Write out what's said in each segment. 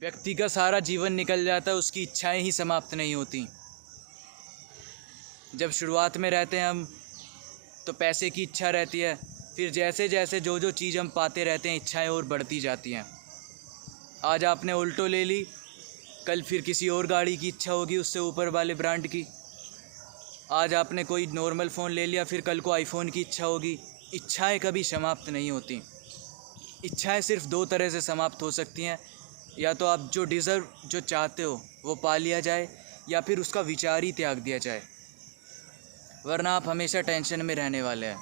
व्यक्ति का सारा जीवन निकल जाता है, उसकी इच्छाएं ही समाप्त नहीं होती। जब शुरुआत में रहते हैं हम तो पैसे की इच्छा रहती है, फिर जैसे जैसे जो जो चीज़ हम पाते रहते हैं इच्छाएं और बढ़ती जाती हैं। आज आपने उल्टो ले ली, कल फिर किसी और गाड़ी की इच्छा होगी, उससे ऊपर वाले ब्रांड की। आज आपने कोई नॉर्मल फ़ोन ले लिया, फिर कल को आईफोन की इच्छा होगी। इच्छाएं कभी समाप्त नहीं होती। इच्छाएं सिर्फ दो तरह से समाप्त हो सकती हैं, या तो आप जो चाहते हो वो पा लिया जाए, या फिर उसका विचार ही त्याग दिया जाए, वरना आप हमेशा टेंशन में रहने वाले हैं।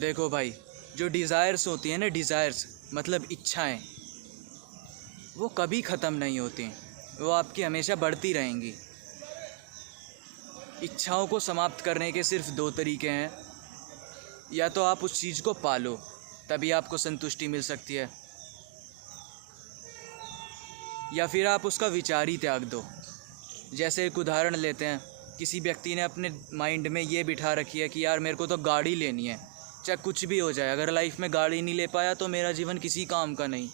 देखो भाई, जो डिज़ायर्स होती हैं ना, डिज़ायर्स मतलब इच्छाएं, वो कभी ख़त्म नहीं होती, वो आपकी हमेशा बढ़ती रहेंगी। इच्छाओं को समाप्त करने के सिर्फ दो तरीके हैं, या तो आप उस चीज़ को पालो, तभी आपको संतुष्टि मिल सकती है, या फिर आप उसका विचार ही त्याग दो। जैसे एक उदाहरण लेते हैं, किसी व्यक्ति ने अपने माइंड में ये बिठा रखी है कि यार मेरे को तो गाड़ी लेनी है, चाहे कुछ भी हो जाए, अगर लाइफ में गाड़ी नहीं ले पाया तो मेरा जीवन किसी काम का नहीं।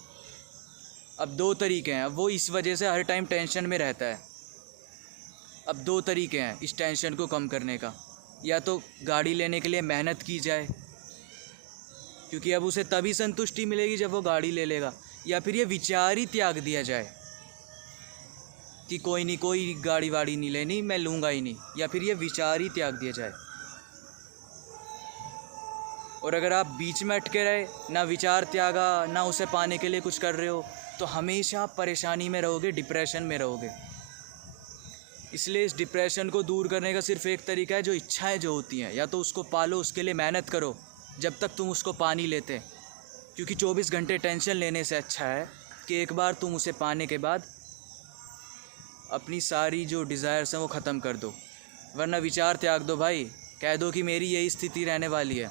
अब दो तरीके हैं, वो इस वजह से हर टाइम टेंशन में रहता है। अब दो तरीके हैं इस टेंशन को कम करने का, या तो गाड़ी लेने के लिए मेहनत की जाए, क्योंकि अब उसे तभी संतुष्टि मिलेगी जब वो गाड़ी ले लेगा, या फिर ये विचार ही त्याग दिया जाए कि कोई नहीं, कोई गाड़ी वाड़ी नहीं लेनी, मैं लूँगा ही नहीं, या फिर ये विचार ही त्याग दिया जाए। और अगर आप बीच में अटके रहे, ना विचार त्यागा, ना उसे पाने के लिए कुछ कर रहे हो, तो हमेशा आप परेशानी में रहोगे, डिप्रेशन में रहोगे। इसलिए इस डिप्रेशन को दूर करने का सिर्फ एक तरीका है, जो इच्छाएं जो होती हैं, या तो उसको पालो, उसके लिए मेहनत करो जब तक तुम उसको पा नहीं लेते, क्योंकि 24 घंटे टेंशन लेने से अच्छा है कि एक बार तुम उसे पाने के बाद अपनी सारी जो डिज़ायर्स हैं वो ख़त्म कर दो, वरना विचार त्याग दो भाई, कह दो कि मेरी यही स्थिति रहने वाली है।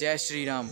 जय श्री राम।